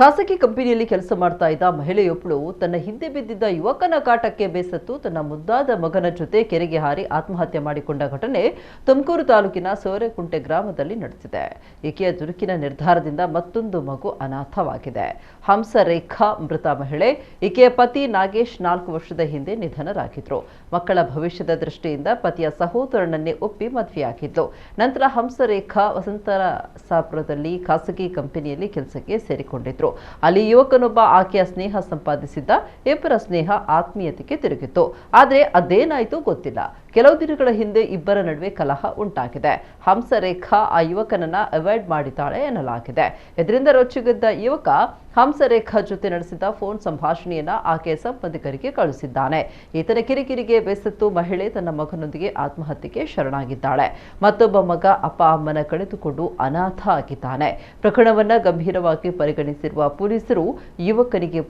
ಖಾಸಗಿ ಕಂಪನಿಯಲ್ಲಿ ಕೆಲಸ ಮಾಡ್ತಾ ಇದ್ದ ಮಹಿಳೆಯೊಬ್ಬಳು ತನ್ನ ಹಿಂದೆ ಬಿದ್ದಿದ್ದ ಯುವಕನ ಕಾಟಕ್ಕೆ ಬೇಸತ್ತು ತನ್ನ ಮುದ್ದಾದ ಮಗನ ಜೊತೆ ಕೆರೆಗೆ ಹಾರಿ ಆತ್ಮಹತ್ಯೆ ಮಾಡಿಕೊಂಡ ಘಟನೆ ತುಮಕೂರು ತಾಲೂಕಿನ ಸೋರೆಕುಂಟೆ ಗ್ರಾಮದಲ್ಲಿ ನಡೆದಿದೆ. ಈಕೆಯ ದುಡುಕಿನ ನಿರ್ಧಾರದಿಂದ ಮತ್ತೊಂದು ಮಗು ಅನಾಥವಾಗಿದೆ. ಹಂಸರೇಖಾ ಮೃತ ಮಹಿಳೆ. ಈಕೆಯ ಪತಿ ನಾಗೇಶ್ 4 ವರ್ಷದ ಹಿಂದೆ ನಿಧನರಾಗಿದ್ರು. ಮಕ್ಕಳ ಭವಿಷ್ಯದ ದೃಷ್ಟಿಯಿಂದ ಪತಿಯ ಸಹೋದರನನ್ನೇ ಒಪ್ಪಿ ಮದುವೆಯಾಗಿದ್ಲು. ನಂತರ ಹಂಸರೇಖಾ ವಸಂತರಾಯಸಾಪುರದಲ್ಲಿ ಖಾಸಗಿ ಕಂಪನಿಯಲ್ಲಿ ಕೆಲಸಕ್ಕೆ ಸೇರಿಕೊಂಡಿದ್ರು. ಅಲ್ಲಿ ಯುವಕನೊಬ್ಬ ಆಕೆಯ ಸ್ನೇಹ ಸಂಪಾದಿಸಿದ್ದ. ಇಬ್ಬರ ಸ್ನೇಹ ಆತ್ಮೀಯತೆಗೆ ತಿರುಗಿತ್ತು. ಆದರೆ ಅದೇನಾಯ್ತು ಗೊತ್ತಿಲ್ಲ. ಕೆಲವು ದಿನಗಳ ಹಿಂದೆ ಇಬ್ಬರ ನಡುವೆ ಕಲಹ ಉಂಟಾಗಿದೆ. ಹಂಸರೇಖಾ ಆ ಯುವಕನನ್ನ ಅವಾಯ್ಡ್ ಮಾಡಿದ್ದಾಳೆ ಎನ್ನಲಾಗಿದೆ. ಇದರಿಂದ ರೊಚ್ಚಿಗೆದ್ದ ಯುವಕ ಹಂಸರೇಖಾ ಜೊತೆ ನಡೆಸಿದ ಫೋನ್ ಸಂಭಾಷಣೆಯನ್ನ ಆಕೆಯ ಸಂಬಂಧಿಕರಿಗೆ ಕಳುಹಿಸಿದ್ದಾನೆ. ಈತನ ಕಿರಿಕಿರಿಗೆ ಬೇಸತ್ತು ಮಹಿಳೆ ತನ್ನ ಮಗನೊಂದಿಗೆ ಆತ್ಮಹತ್ಯೆಗೆ ಶರಣಾಗಿದ್ದಾಳೆ. ಮತ್ತೊಬ್ಬ ಮಗ ಅಪ್ಪ ಅಮ್ಮನ ಕಳೆದುಕೊಂಡು ಅನಾಥ ಆಗಿದ್ದಾನೆ. ಪ್ರಕರಣವನ್ನ ಗಂಭೀರವಾಗಿ ಪರಿಗಣಿಸಿರುವ ಪೊಲೀಸರು ಯುವಕನಿಗೆ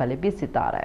ಬಲೆ ಬೀಸಿದ್ದಾರೆ.